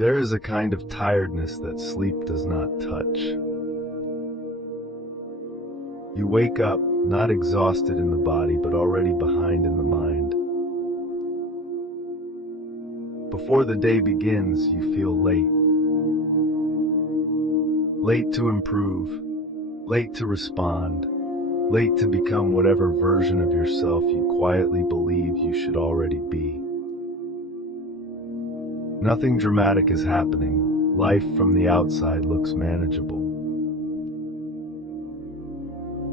There is a kind of tiredness that sleep does not touch. You wake up, not exhausted in the body, but already behind in the mind. Before the day begins, you feel late. Late to improve, late to respond, late to become whatever version of yourself you quietly believe you should already be. Nothing dramatic is happening. Life from the outside looks manageable.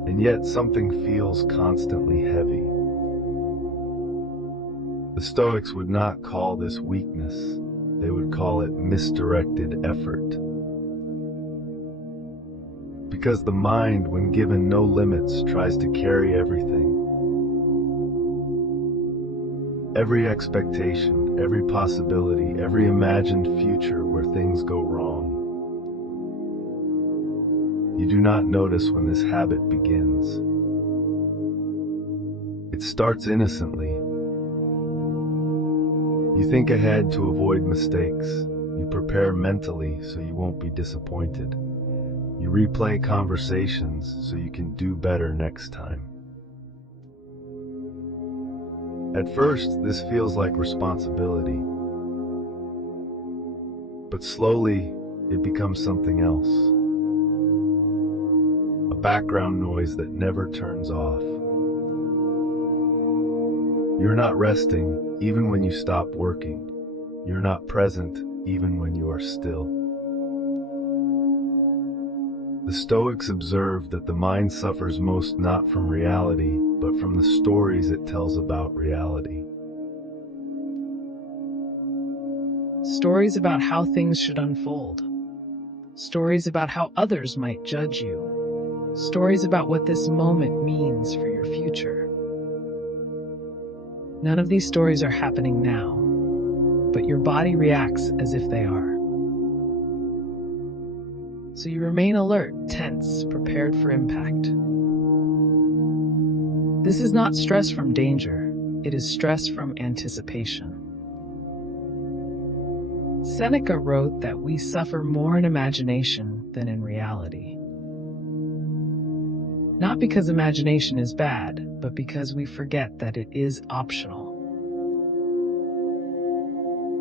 And yet something feels constantly heavy. The Stoics would not call this weakness. They would call it misdirected effort. Because the mind, when given no limits, tries to carry everything. Every expectation, every possibility, every imagined future where things go wrong. You do not notice when this habit begins. It starts innocently. You think ahead to avoid mistakes. You prepare mentally so you won't be disappointed. You replay conversations so you can do better next time. At first, this feels like responsibility. But slowly, it becomes something else. A background noise that never turns off. You're not resting even when you stop working. You're not present even when you are still. The Stoics observe that the mind suffers most not from reality, but from the stories it tells about reality. Stories about how things should unfold. Stories about how others might judge you. Stories about what this moment means for your future. None of these stories are happening now, but your body reacts as if they are. So you remain alert, tense, prepared for impact. This is not stress from danger, it is stress from anticipation. Seneca wrote that we suffer more in imagination than in reality. Not because imagination is bad, but because we forget that it is optional.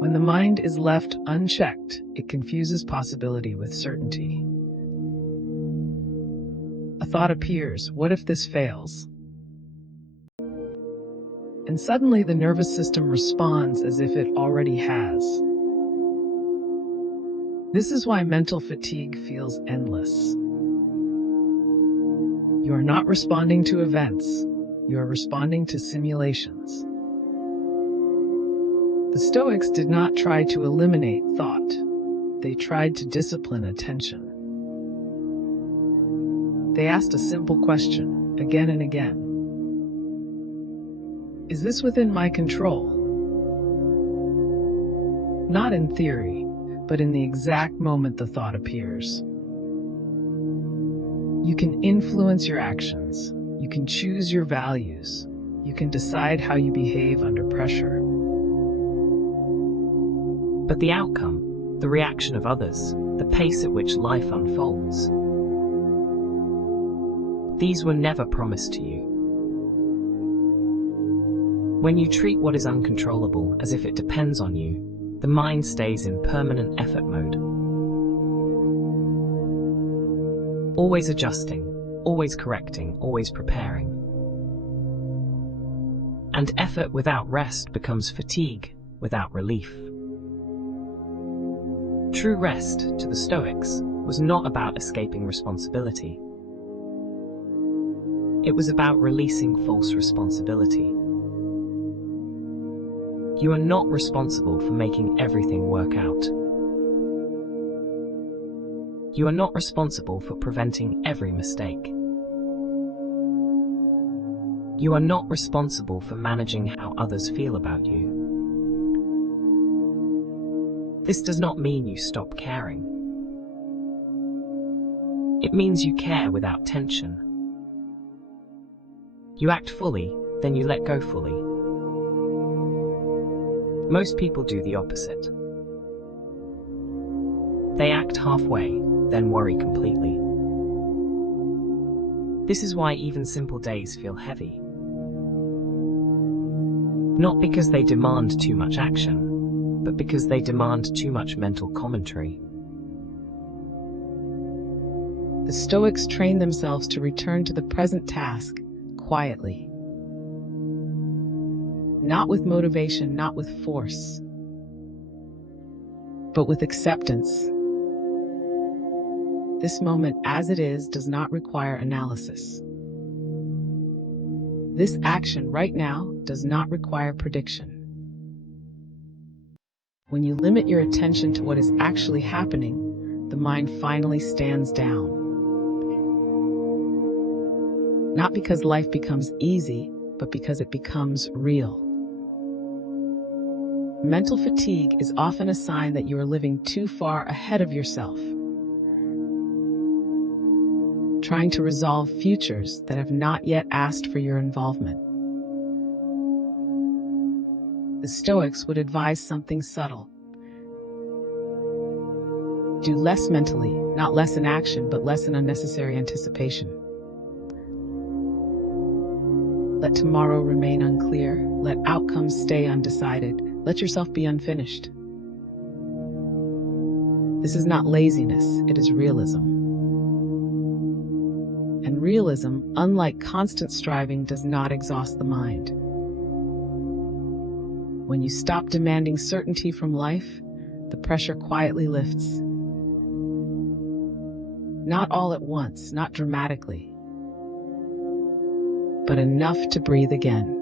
When the mind is left unchecked, it confuses possibility with certainty. A thought appears, what if this fails? And suddenly the nervous system responds as if it already has. This is why mental fatigue feels endless. You are not responding to events, you are responding to simulations. The Stoics did not try to eliminate thought, they tried to discipline attention. They asked a simple question, again and again. Is this within my control? Not in theory, but in the exact moment the thought appears. You can influence your actions. You can choose your values. You can decide how you behave under pressure. But the outcome, the reaction of others, the pace at which life unfolds, these were never promised to you. When you treat what is uncontrollable as if it depends on you, the mind stays in permanent effort mode. Always adjusting, always correcting, always preparing. And effort without rest becomes fatigue without relief. True rest, to the Stoics, was not about escaping responsibility. It was about releasing false responsibility. You are not responsible for making everything work out. You are not responsible for preventing every mistake. You are not responsible for managing how others feel about you. This does not mean you stop caring. It means you care without tension. You act fully, then you let go fully. Most people do the opposite. They act halfway, then worry completely. This is why even simple days feel heavy. Not because they demand too much action, but because they demand too much mental commentary. The Stoics train themselves to return to the present task quietly. Not with motivation, not with force, but with acceptance. This moment as it is does not require analysis. This action right now does not require prediction. When you limit your attention to what is actually happening, the mind finally stands down. Not because life becomes easy, but because it becomes real. Mental fatigue is often a sign that you are living too far ahead of yourself, trying to resolve futures that have not yet asked for your involvement. The Stoics would advise something subtle. Do less mentally, not less in action, but less in unnecessary anticipation. Let tomorrow remain unclear. Let outcomes stay undecided. Let yourself be unfinished. This is not laziness, it is realism. And realism, unlike constant striving, does not exhaust the mind. When you stop demanding certainty from life, the pressure quietly lifts. Not all at once, not dramatically, but enough to breathe again.